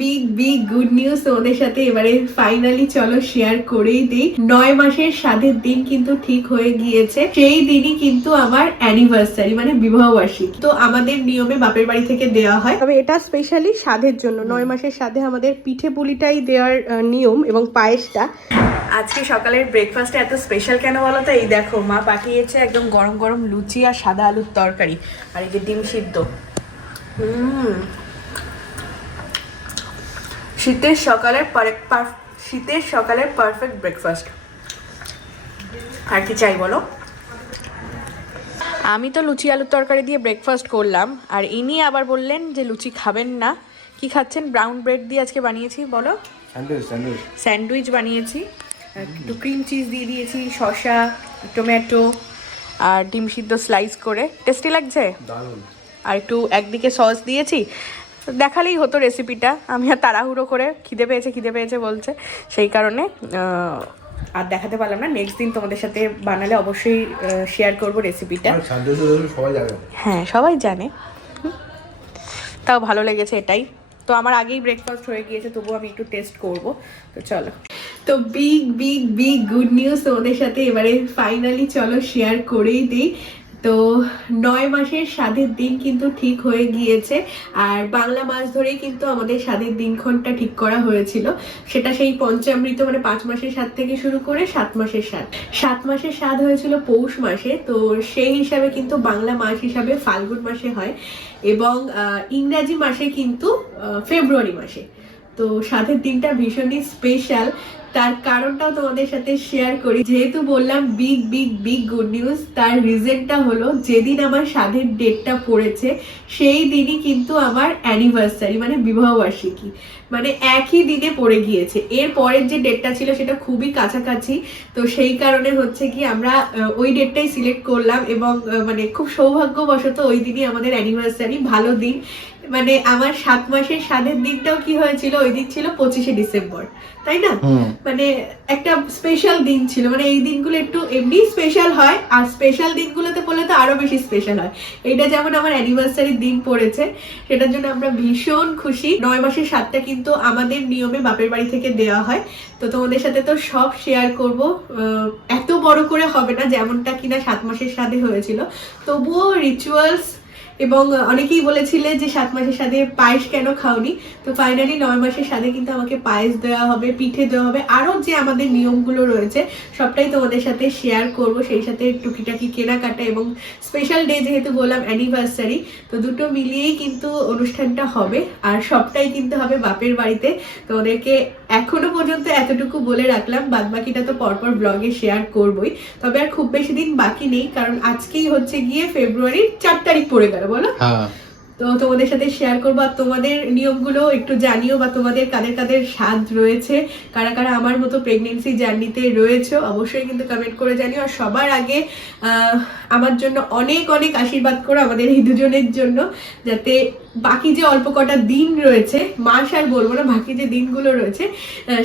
Big big good news তোমাদের সাথে এবারে ফাইনালি চলো শেয়ার করেই দিই। 9 মাসের স্বাদের দিন কিন্তু ঠিক হয়ে গিয়েছে। সেই দিনই কিন্তু আমার অ্যানিভার্সারি মানে বিবাহ বার্ষিকী। তো আমাদের নিয়মে বাপের বাড়ি থেকে দেওয়া হয়, তবে এটা স্পেশালি স্বাদের জন্য। 9 মাসের স্বাদে আমাদের পিঠে পুলিটাই দেওয়ার নিয়ম এবং পায়েসটা। আজকে সকালের ব্রেকফাস্টে এত স্পেশাল কেন বলো তো? এই দেখো, মা পাঠিয়েছে একদম গরম গরম লুচি আর সাদা আলুর তরকারি, আর এই যে ডিম সিদ্ধ। শীতের সকালের পারফেক্ট ব্রেকফাস্ট। আর কি চাই বলো? আমি তো লুচি আলুর তরকারি দিয়ে ব্রেকফাস্ট করলাম, আর ইনি আবার বললেন যে লুচি খাবেন না। কি খাচ্ছেন? ব্রাউন ব্রেড দিয়ে আজকে বানিয়েছি, বলো। স্যান্ডউইচ বানিয়েছি, একটু ক্রিম চিজ দিয়ে দিয়েছি, শসা, টমেটো আর ডিম সিদ্ধ স্লাইস করে। টেস্টি লাগছে, আর একটু একদিকে সস দিয়েছি। দেখালেই হতো রেসিপিটা, আমি আর তাড়াহুড়ো করে খিদে পেয়েছে বলছে, সেই কারণে আর দেখাতে পারলাম না। নেক্সট দিন তোমাদের সাথে বানালে অবশ্যই শেয়ার করব রেসিপিটা। হ্যাঁ, সবাই জানে, তাও ভালো লেগেছে এটাই। তো আমার আগেই ব্রেকফাস্ট হয়ে গিয়েছে, তবুও আমি একটু টেস্ট করব। তো চলো, তো big big big good news তোমাদের সাথে এবারে ফাইনালি চলো শেয়ার করেই দিই। তো 9 মাসের স্বাদের দিন কিন্তু ঠিক হয়ে গিয়েছে, আর বাংলা মাস ধরেই কিন্তু আমাদের স্বাদের দিনক্ষণটা ঠিক করা হয়েছিল। সেটা সেই পঞ্চামৃত মানে 5 মাসের স্বাদ থেকে শুরু করে 7 মাসের স্বাদ। 7 মাসের স্বাদ হয়েছিল পৌষ মাসে, তো সেই হিসাবে কিন্তু বাংলা মাস হিসাবে ফাল্গুন মাসে হয়, এবং ইংরাজি মাসে কিন্তু ফেব্রুয়ারি মাসে। তো স্বাদের দিনটা ভীষণই স্পেশাল, তার কারণটাও তোমাদের সাথে শেয়ার করি। যেহেতু বললাম big big big good news, তার রিজনটা হলো যেদিন আমার স্বাদের ডেটটা পড়েছে সেই দিনই কিন্তু আমার অ্যানিভার্সারি মানে বিবাহ বার্ষিকী, মানে একই দিনে পড়ে গিয়েছে। এর পরের যে ডেটটা ছিল সেটা খুবই কাছাকাছি, তো সেই কারণে হচ্ছে কি আমরা ওই ডেটটাই সিলেক্ট করলাম, এবং মানে খুব সৌভাগ্যবশত ওই দিনই আমাদের অ্যানিভার্সারি। ভালো দিন, মানে আমার 7 মাসের স্বাদের দিনটাও কি হয়েছিল, ওই দিন ছিল 25শে ডিসেম্বর, তাই না? মানে একটা স্পেশাল দিন ছিল। মানে এই দিনগুলো একটু এমনি স্পেশাল হয়, আর স্পেশাল দিনগুলোতে পড়লে তো আরো বেশি স্পেশাল হয়। এটা যেমন আমার অ্যানিভার্সারির দিন পড়েছে, সেটার জন্য আমরা ভীষণ খুশি। 9 মাসের স্বাদটা কিন্তু আমাদের নিয়মে বাপের বাড়ি থেকে দেওয়া হয়, তো তোমাদের সাথে তো সব শেয়ার করব। এত বড় করে হবে না যেমনটা কিনা 7 মাসের স্বাদে হয়েছিল, তবুও রিচুয়ালস। এবং অনেকেই বলেছিলে যে 7 মাসের স্বাদে পায়েস কেন খাওনি, তো ফাইনালি 9 মাসের স্বাদে কিন্তু আমাকে পায়েস দেওয়া হবে, পিঠে দেওয়া হবে, আরো যে আমাদের নিয়মগুলো রয়েছে সবটাই তোমাদের সাথে শেয়ার করব। সেই সাথে টুকিটাকি কেনাকাটা, এবং স্পেশাল ডে যেহেতু বললাম অ্যানিভার্সারি, তো দুটো মিলিয়েই কিন্তু অনুষ্ঠানটা হবে, আর সবটাই কিন্তু হবে বাপের বাড়িতে। তোমাদেরকে এখনো পর্যন্ত এতটুকু বলে রাখলাম, বাদ বাকিটা তো পরপর ব্লগে শেয়ার করবই। তবে আর খুব বেশি দিন বাকি নেই, কারণ আজকেই হচ্ছে গিয়ে ফেব্রুয়ারির 4 তারিখ পড়ে গেল, বলো। তো তোমাদের সাথে শেয়ার করবো, আর তোমাদের নিয়মগুলো একটু জানিও, বা তোমাদের কাদের কাদের স্বাদ রয়েছে, কারা কারা আমার মতো প্রেগনেন্সি জার্নিতে রয়েছে, অবশ্যই কিন্তু কমেন্ট করে জানিও। আর সবার আগে আমার জন্য অনেক অনেক আশীর্বাদ করো আমাদের এই দুজনের জন্য, যাতে বাকি যে অল্প কটা দিন রয়েছে, মাস আর বলবো না, বাকি যে দিনগুলো রয়েছে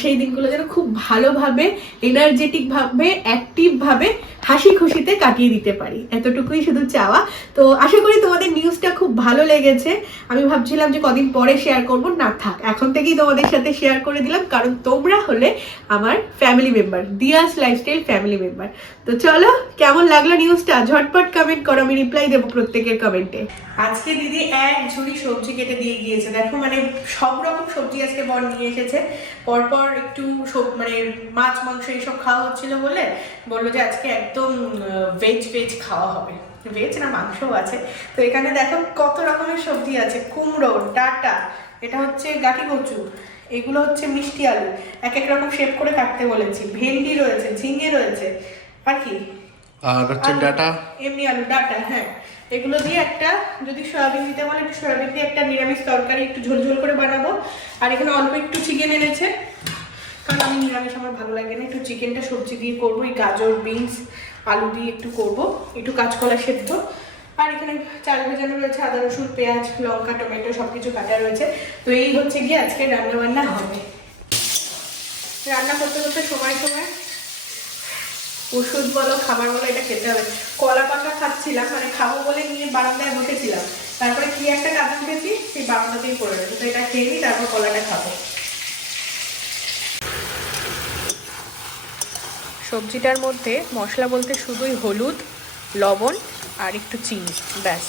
সেই দিনগুলো যেন খুব ভালোভাবে, এনার্জেটিক ভাবে, অ্যাক্টিভ ভাবে, হাসি খুশিতে কাটিয়ে দিতে পারি, এতটুকুই শুধু চাওয়া। তো আশা করি তোমাদের নিউজটা খুব ভালো লেগেছে। আমি ভাবছিলাম যে কদিন পরে শেয়ার করব, না থাক, এখন থেকেই তোমাদের সাথে শেয়ার করে দিলাম, কারণ তোমরা হলে আমার ফ্যামিলি মেম্বার, দিয়াস লাইফস্টাইল ফ্যামিলি মেম্বার। তো চলো, কেমন লাগলো নিউজটা ঝটপট কমেন্ট করো, আমি রিপ্লাই দেবো প্রত্যেকের কমেন্টে। আজকে দিদি এক ঝুড়ি সবজি কেটে দিয়ে গিয়েছে, দেখো, মানে সব রকম সবজি আজকে বর নিয়ে এসেছে। পরপর একটু মানে মাছ মাংস এইসব খাওয়া হচ্ছিল বলে বললো যে আজকে একদম ভেজ খাওয়া হবে, ভেজ না মাংসও আছে। তো এখানে দেখো কত রকমের সবজি আছে, কুমড়ো, ডাঁটা, এটা হচ্ছে গাঠি কচু, এগুলো হচ্ছে মিষ্টি আলু, এক এক রকম শেপ করে কাটতে বলেছি, ভেন্ডি রয়েছে, ঝিঙে রয়েছে, আর কি, আর হচ্ছে ডাঁটা, এমনি আলু, ডাঁটা, হ্যাঁ। এগুলো দিয়ে একটা, যদি সয়াবিন দিতে বলে একটু সয়াবিন দিয়ে একটা নিরামিষ তরকারি একটু ঝোল ঝোল করে বানাবো। আর এখানে অল্প একটু চিকেন এনেছে, কারণ আমি নিরামিষ আমার ভালো লাগে না, একটু চিকেনটা সবজি দিয়ে করবো, এই গাজর, বিনস, আলু দিয়ে একটু করবো, একটু কাঁচকলা সেদ্ধ। আর এখানে চাল ভেজানো রয়েছে, আদা রসুন পেঁয়াজ লঙ্কা টমেটো সবকিছু কাটা রয়েছে। তো এই হচ্ছে গিয়ে আজকে রান্না বান্না হবে। রান্না করতে করতে সময় ওষুধ বলো খাবার বলো এটা খেতে হবে। কলা পাতা খাচ্ছিলাম, মানে খাবো বলে নিয়ে বারান্দায় বসেছিলাম, তারপরে কি একটা কাজ উঠেছি সেই বারান্দাতেই পড়ে রয়েছে, তো এটা খেয়ে নিই তারপর কলাটা খাবো। সবজিটার মধ্যে মশলা বলতে শুধুই হলুদ, লবণ আর একটু চিনি, ব্যাস।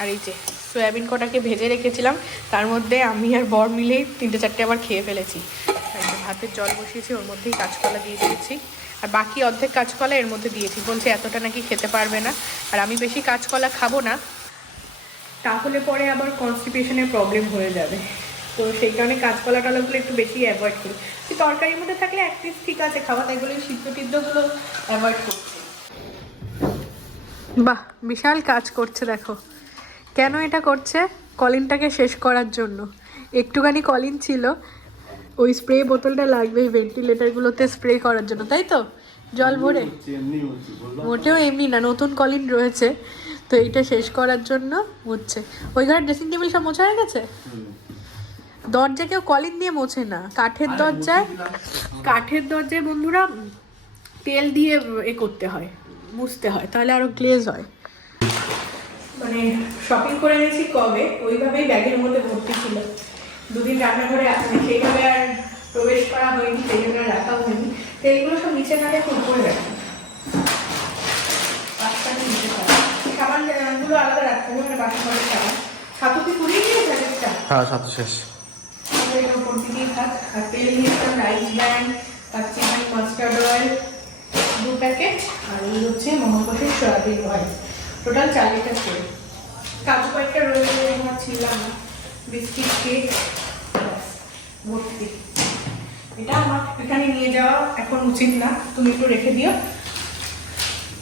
আর এই যে সয়াবিন কটাকে ভেজে রেখেছিলাম, তার মধ্যে আমি আর বর মিলেই 3-4টে আবার খেয়ে ফেলেছি। ভাতের জল বসিয়েছি, ওর মধ্যেই কাঁচকলা দিয়ে দিয়েছি, আর বাকি অর্ধেক কাঁচকলা এর মধ্যে দিয়েছি। বলছে এতটা নাকি খেতে পারবে না, আর আমি বেশি কাঁচকলা খাবো না, তাহলে পরে আবার কনস্টিপেশনের প্রবলেম হয়ে যাবে, তো সেই কারণে কাঁচকলা টলাগুলো একটু বেশি অ্যাভয়েড করি। তরকারির মধ্যে থাকলে অ্যাটলিস্ট ঠিক আছে খাওয়া, তাই বলে সিদ্ধ টিদ্ধগুলো অ্যাভয়েড করছি। বাহ, বিশাল কাজ করছে দেখো। কেন এটা করছে? কলিনটাকে শেষ করার জন্য। একটুখানি কলিন ছিল, ওই স্প্রে বোতলটা লাগবে এই ভেন্টিলেটারগুলোতে স্প্রে করার জন্য, তাই তো? জল ভরে মোটেও এমনি না, নতুন কলিন রয়েছে, তো এইটা শেষ করার জন্য হচ্ছে। ওই ঘরের ড্রেসিং টেবিল সব মোছা হয়ে গেছে। দরজা কেউ কলিন দিয়ে মোছে না, কাঠের দরজায় বন্ধুরা তেল দিয়ে এ করতে হয়, মুছতে হয়, তাহলে আরো গ্লেজ হয়। মানে শপিং করে এনেছি কবে, ওইভাবেই ব্যাগের মধ্যে ভর্তি ছিল। দুদিন রান্নাঘরে সেইভাবে আর প্রবেশ করা হয়নি, সেই জন্য রাখা হয়নি। তেলগুলো সব নিচে থাকে, খুব করে রাখি, বাচ্চাকে নিচে থাকে। সাবানগুলো আলাদা রাখতে হবে, মানে বাসন ঘরের সাবান। ছাতু কি পুড়িয়ে গিয়েছে একটা? হ্যাঁ, ছাতু শেষ। উপর দিকেই থাক। আর তেল নিয়েছিলাম রাইস ব্র্যান্ড, কাচ্চিমান মাস্টার্ড অয়েল 2 প্যাকেট, আর এই হচ্ছে মহাকোষের সয়াবিন অয়েল, টোটাল 4 লিটার তেল। কাজু কয়েকটা রয়েছে, আমার ছিলাম না, বিস্কিট কেক ভর্তি। এটা আমার এখানে নিয়ে যাওয়া এখন উচিত না, তুমি একটু রেখে দিও।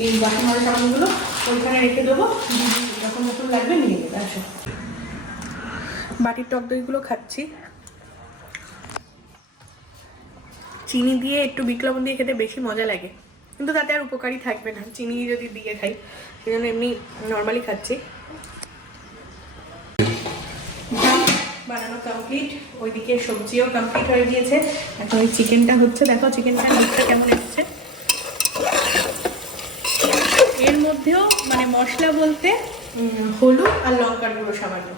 এই বাকি মাল সামানগুলো ওইখানে রেখে দেবো, যখন নতুন লাগবে নিয়ে নেবে। আসো, বাটির টক দইগুলো খাচ্ছি, চিনি দিয়ে একটু বিট লবণ দিয়ে খেতে বেশি মজা লাগে, কিন্তু তাতে আর উপকারী থাকবে না চিনি যদি দিয়ে খাই, সেই জন্য এমনি নর্মালি খাচ্ছি। বানানো কমপ্লিট, ওইদিকে সবজিও কমপ্লিট হয়ে গিয়েছে। এখন ওই চিকেনটা হচ্ছে, দেখো চিকেনটা লুকটা কেমন এসছে। এর মধ্যেও মানে মশলা বলতে হলুদ আর লঙ্কার গুঁড়ো সামান্য,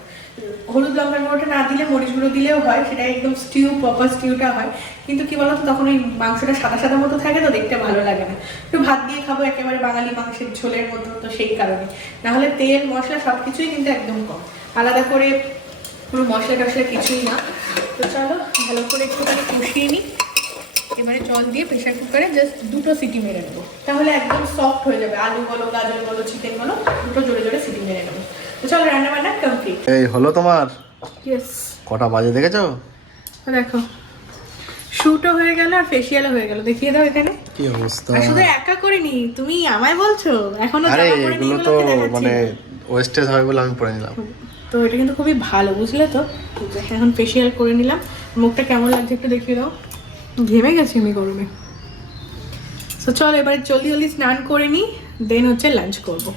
হলুদ লঙ্কার গুঁড়োটা না দিলে মরিচ গুঁড়ো দিলেও হয়, সেটা একদম প্রপার স্টিউটা হয়। কিন্তু কি বলতো, তখন ওই মাংসটা সাদা সাদা মতো থাকে, তো দেখতে ভালো লাগে না। একটু ভাত দিয়ে খাবো একেবারে বাঙালি মাংসের ঝোলের মতো, তো সেই কারণে। নাহলে তেল মশলা সব কিছুই কিন্তু একদম কম, আলাদা করে পুরো মশলা টশলা কিছুই না। তো চলো ভালো করে একটুখানি কষিয়ে নিই। এবারে জল দিয়ে প্রেশার কুকারে জাস্ট 2টো সিটি মেরে নেবো, তাহলে একদম সফট হয়ে যাবে। আলু বলো, গাজর বলো, চিকেন বলো, 2টো জোরে জোরে সিটি মেরে নেবো। তো চলো রান্না বান্না কমপ্লিট। এই হলো তোমার? ইয়েস। কটা বাজে দেখেছো? দেখো শুটও হয়ে গেল আর ফেসিয়ালও হয়ে গেল, দেখিয়ে দাও এখানে কি অবস্থা। আর শুধু একা করিনি, তুমি আমায় বলছো এখনো আরে জামা পরে এগুলো তো মানে ওয়েস্টেজ হবে বলে আমি পরে নিলাম। তো এটা কিন্তু খুবই ভালো, বুঝলে তো। এখন ফেসিয়াল করে নিলাম, মুখটা কেমন লাগছে একটু দেখিয়ে দাও। ঘেমে গেছি আমি গরমে। তো চলো এবারে জলদি স্নান করে নিই, দেন হচ্ছে লাঞ্চ করবো।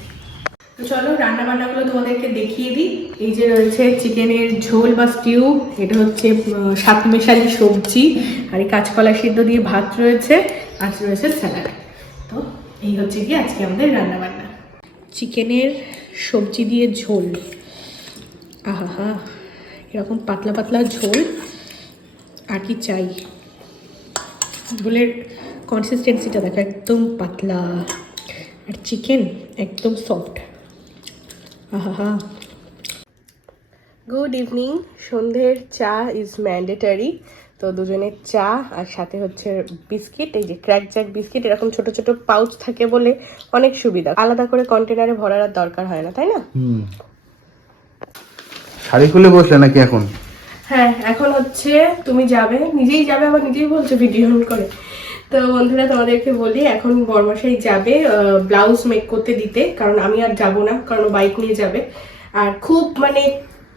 তো চলো রান্না বান্নাগুলো তোমাদেরকে দেখিয়ে দিই। এই যে রয়েছে চিকেনের ঝোল বা স্টিউ, এটা হচ্ছে শাকমেশালি সবজি, আর এই কাঁচকলা সিদ্ধ দিয়ে ভাত রয়েছে, আর রয়েছে স্যালাড। তো এই হচ্ছে কি আজকে আমাদের রান্না বান্না। চিকেনের সবজি দিয়ে ঝোল, আহা এরকম পাতলা পাতলা ঝোল, আর কি চাই। ঝোলের কনসিস্টেন্সিটা দেখো, একদম পাতলা, আর চিকেন একদম সফট। আহা। গুড ইভিনিং, সন্ধ্যের চা ইজ ম্যান্ডেটারি। তো দুজনের চা আর সাথে হচ্ছে বিস্কিট, এই যে ক্র্যাক জ্যাক বিস্কিট, এরকম ছোট ছোট পাউচ থাকে বলে অনেক সুবিধা, আলাদা করে কন্টেনারে ভরার আর দরকার হয় না, তাই না? শাড়ি খুলে বসলে নাকি এখন? হ্যাঁ, এখন হচ্ছে তুমি যাবে, নিজেই যাবে, আবার নিজেই বলছো ভিডিও অন করে। তো বন্ধুরা তোমাদেরকে বলি, এখন বরমশাই যাবে ব্লাউজ মেক করতে দিতে, কারণ আমি আর যাব না, কারণ বাইক নিয়ে যাবে। আর খুব মানে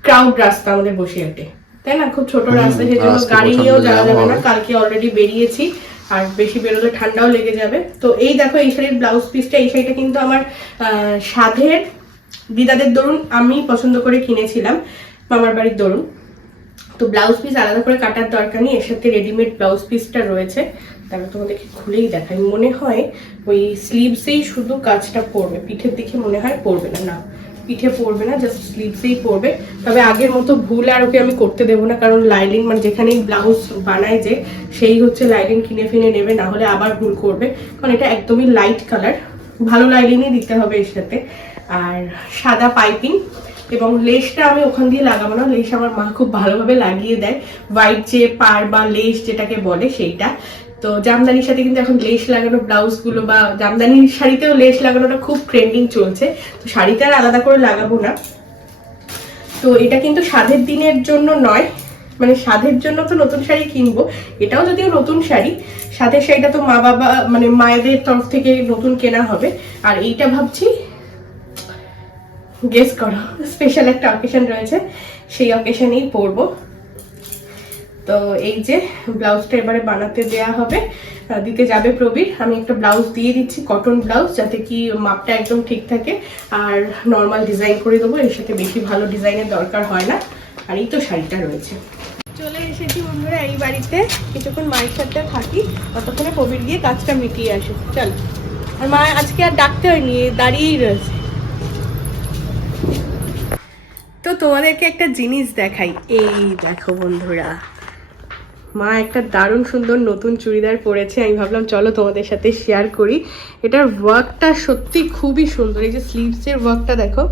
ক্রাউড রাস্তা আমাদের বসিরহাটে, তাই না? খুব ছোট রাস্তা, সেই জন্য গাড়ি নিয়েও যাওয়া যাবে না। কালকে অলরেডি বেরিয়েছি, আর বেশি বেরোলে ঠান্ডাও লেগে যাবে। তো এই দেখো এই শাড়ির ব্লাউজ পিসটা, এই শাড়িটা কিন্তু আমার সাধের দিদাদের দরুন আমি পছন্দ করে কিনেছিলাম, মামার বাড়ির দরুন। তো ব্লাউজ পিস আলাদা করে কাটার দরকার নেই, এর সাথে রেডিমেড ব্লাউজ পিসটা রয়েছে। তারপর তোমাদেরকে খুলেই দেখাই। মনে হয় ওই স্লিভসেই শুধু কাজটা পড়বে, পিঠের দিকে মনে হয় পড়বে না। না, পিঠে পড়বে না, জাস্ট স্লিভসেই পড়বে। তবে আগের মতো ভুল আর ওকে আমি করতে দেবো না, কারণ লাইলিন মানে যেখানেই ব্লাউজ বানায় যে সেই হচ্ছে লাইলিন কিনে ফিনে নেবে, না হলে আবার ভুল করবে। কারণ এটা একদমই লাইট কালার, ভালো লাইলিনই দিতে হবে এর সাথে। আর সাদা পাইপিং, এবং লেসটা আমি ওখান দিয়ে লাগাবো না, লেস আমার মা খুব ভালোভাবে লাগিয়ে দেয়, হোয়াইট যে পার বা লেস যেটাকে বলে সেইটা। তো জামদানির সাথে কিন্তু এখন লেস লাগানো ব্লাউজগুলো বা জামদানির শাড়িতেও লেস লাগানোটা খুব ট্রেন্ডিং চলছে, তো শাড়িতে আর আলাদা করে লাগাবো না। তো এটা কিন্তু সাধের দিনের জন্য নয়, মানে সাধের জন্য তো নতুন শাড়ি কিনবো, এটাও যদিও নতুন শাড়ি, সাধের শাড়িটা তো মা বাবা মানে মায়েদের তরফ থেকে নতুন কেনা হবে। আর এইটা ভাবছি, গেস করো, স্পেশাল একটা অকেশন রয়েছে, সেই অকেশনেই পরবো। তো এই যে ব্লাউজটা এবারে বানাতে দেয়া হবে, দিতে যাবে প্রবীর। আমি একটা ব্লাউজ দিয়ে দিচ্ছি, কটন ব্লাউজ, যাতে কি মাপটা একদম ঠিক থাকে। আর নর্মাল ডিজাইন করে দেবো, এর সাথে বেশি ভালো ডিজাইনের দরকার হয় না। আর এই তো শাড়িটা রয়েছে। চলে এসেছি বন্ধুরা এই বাড়িতে, কিছুক্ষণ মায়ের সাথে থাকি, ততক্ষণে প্রবীর গিয়ে কাজটা মিটিয়ে আসে। চল। আর মা আজকে আর ডাকতে হয়নি, দাঁড়িয়েই রয়েছে। তো তোমাদেরকে একটা জিনিস দেখাই, এই দেখো বন্ধুরা, মা একটা দারুণ সুন্দর নতুন চুড়িদার পরেছে। আমি ভাবলাম চলো তোমাদের সাথে শেয়ার করি। এটার ওয়ার্কটা সত্যি খুবই সুন্দর। এই যে স্লিভসের ওয়ার্কটা দেখো,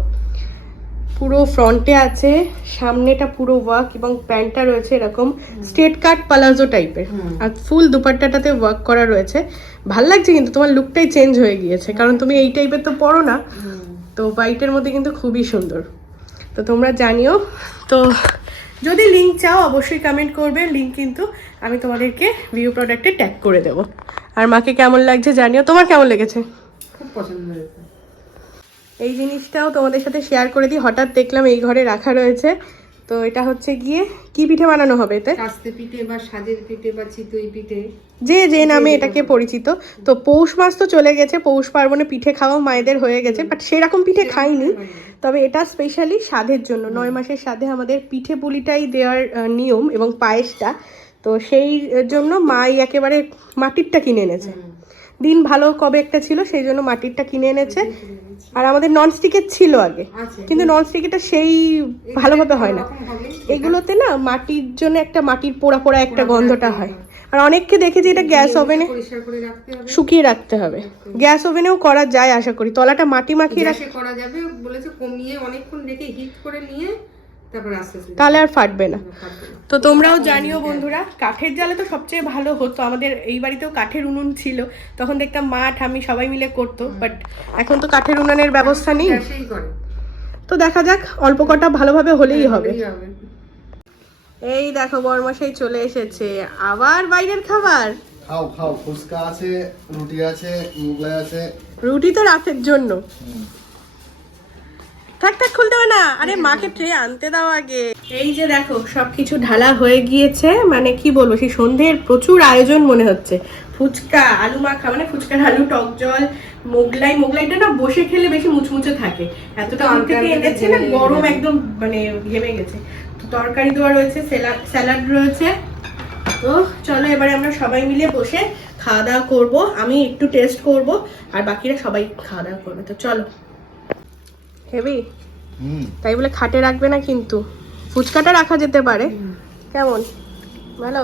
পুরো ফ্রন্টে আছে, সামনেটা পুরো ওয়ার্ক, এবং প্যান্টটা রয়েছে এরকম স্ট্রেট কাট পালাজো টাইপের, আর ফুল দুপাট্টাটাতে ওয়ার্ক করা রয়েছে। ভাল লাগছে, কিন্তু তোমার লুকটাই চেঞ্জ হয়ে গিয়েছে, কারণ তুমি এই টাইপের তো পরো না, তো হোয়াইটের মধ্যে কিন্তু খুবই সুন্দর। তো তোমরা জানিও, তো যদি লিঙ্ক চাও অবশ্যই কমেন্ট করবে, লিঙ্ক কিন্তু আমি তোমাদেরকে ভিউ প্রোডাক্টে ট্যাগ করে দেবো। আর মাকে কেমন লাগছে জানিও, তোমার কেমন লেগেছে? খুব পছন্দ হয়েছে। এই জিনিসটাও তোমাদের সাথে শেয়ার করে দিই, হঠাৎ দেখলাম এই ঘরে রাখা রয়েছে। তো এটা হচ্ছে গিয়ে কি পিঠে বানানো হবে এতে? কাস্তে পিঠে বা সাজের পিঠে বা চিতই পিঠে, যে যে নামে এটাকে পরিচিত। তো পৌষ মাস তো চলে গেছে, পৌষ পার্বণে পিঠে খাওয়া মায়েদের হয়ে গেছে, বাট সেরকম পিঠে খাইনি। তবে এটা স্পেশালি সাধের জন্য, 9 মাসের সাধে আমাদের পিঠে পুলিটাই দেওয়ার নিয়ম, এবং পায়েসটা। তো সেই জন্য মাই একেবারে মাটিরটা কিনে এনেছে। দিন ভালো কবে একটা ছিল, সেই জন্য মাটিরটা কিনে এনেছে। আর আমাদের ননস্টিকের ছিল আগে, কিন্তু ননস্টিকেরটা সেই ভালোভাবে হয় না। এগুলোতে না মাটির জন্য একটা মাটির পোড়া পোড়া একটা গন্ধটা হয়। আর অনেককে দেখেছি এটা গ্যাস ওভেনে শুকিয়ে রাখতে হবে, গ্যাস ওভেনেও করা যায় আশা করি। তলাটা মাটি মাখিয়ে রাখতে করা যাবে বলেছে, কমিয়ে অনেকক্ষণ রেখে হিট করে নিয়ে তারপর আস্তে আস্তে, তাহলে আর ফাটবে না। তো তোমরাও জানিও বন্ধুরা, কাঠের জালে তো সবচেয়ে ভালো হতো। আমাদের এই বাড়িতেও কাঠের উনুন ছিল, তখন দেখতাম মা ঠাম্মি সবাই মিলে করতো, বাট এখন তো কাঠের উনুনের ব্যবস্থা নেই। তো দেখা যাক, অল্প কটা ভালোভাবে হলেই হবে। এই দেখো বরমশাই চলে এসেছে, আবার বাইরের খাবার। খাও খাও, ফুচকা আছে, রুটি আছে, মোগলাই আছে। রুটি তো রাতের জন্য। থাক থাক, খুলতে হবে না, আরে মাকে ট্রে আনতে দাও আগে। এই যে দেখো সবকিছু ঢালা হয়ে গিয়েছে, মানে কি বলবো, সেই সন্ধ্যের প্রচুর আয়োজন মনে হচ্ছে। ফুচকা, আলু মাখা, মানে ফুচকার আলু, টক জল, মোগলাইটা না বসে খেলে বেশি মুচমুচে থাকে, এতটা দূর থেকে এনেছে না, গরম একদম মানে ঘেমে গেছে। তো তরকারি দেওয়া রয়েছে, স্যালাড রয়েছে। তো চলো এবারে আমরা সবাই মিলে বসে খাওয়া দাওয়া করবো। আমি একটু টেস্ট করব, আর বাকিরা সবাই খাওয়া দাওয়া করবে। তো চলো। হেভি, তাই বলে খাটে রাখবে না কিন্তু, ফুচকাটা রাখা যেতে পারে। কেমন, ভালো?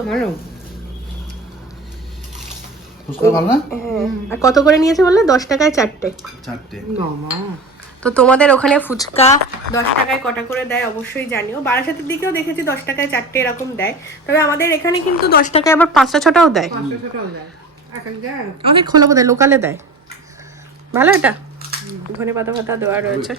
ফুচকা ভালো না? হ্যাঁ। আর কত করে নিয়েছে বললে? 10 টাকায় 4টে। তো তোমাদের ওখানে ফুচকা 10 টাকায় কটা করে দেয় অবশ্যই জানিও। বারাসাতের দিকেও দেখেছি 10 টাকায় 4টে এরকম দেয়, তবে আমাদের এখানে কিন্তু 10 টাকায় আবার 5টা 6টাও দেয়। আমাদের খোলা বোধ হয়, লোকালে দেয়। ভালো এটা, ধনে পাতা ফাতা দেওয়া রয়েছে।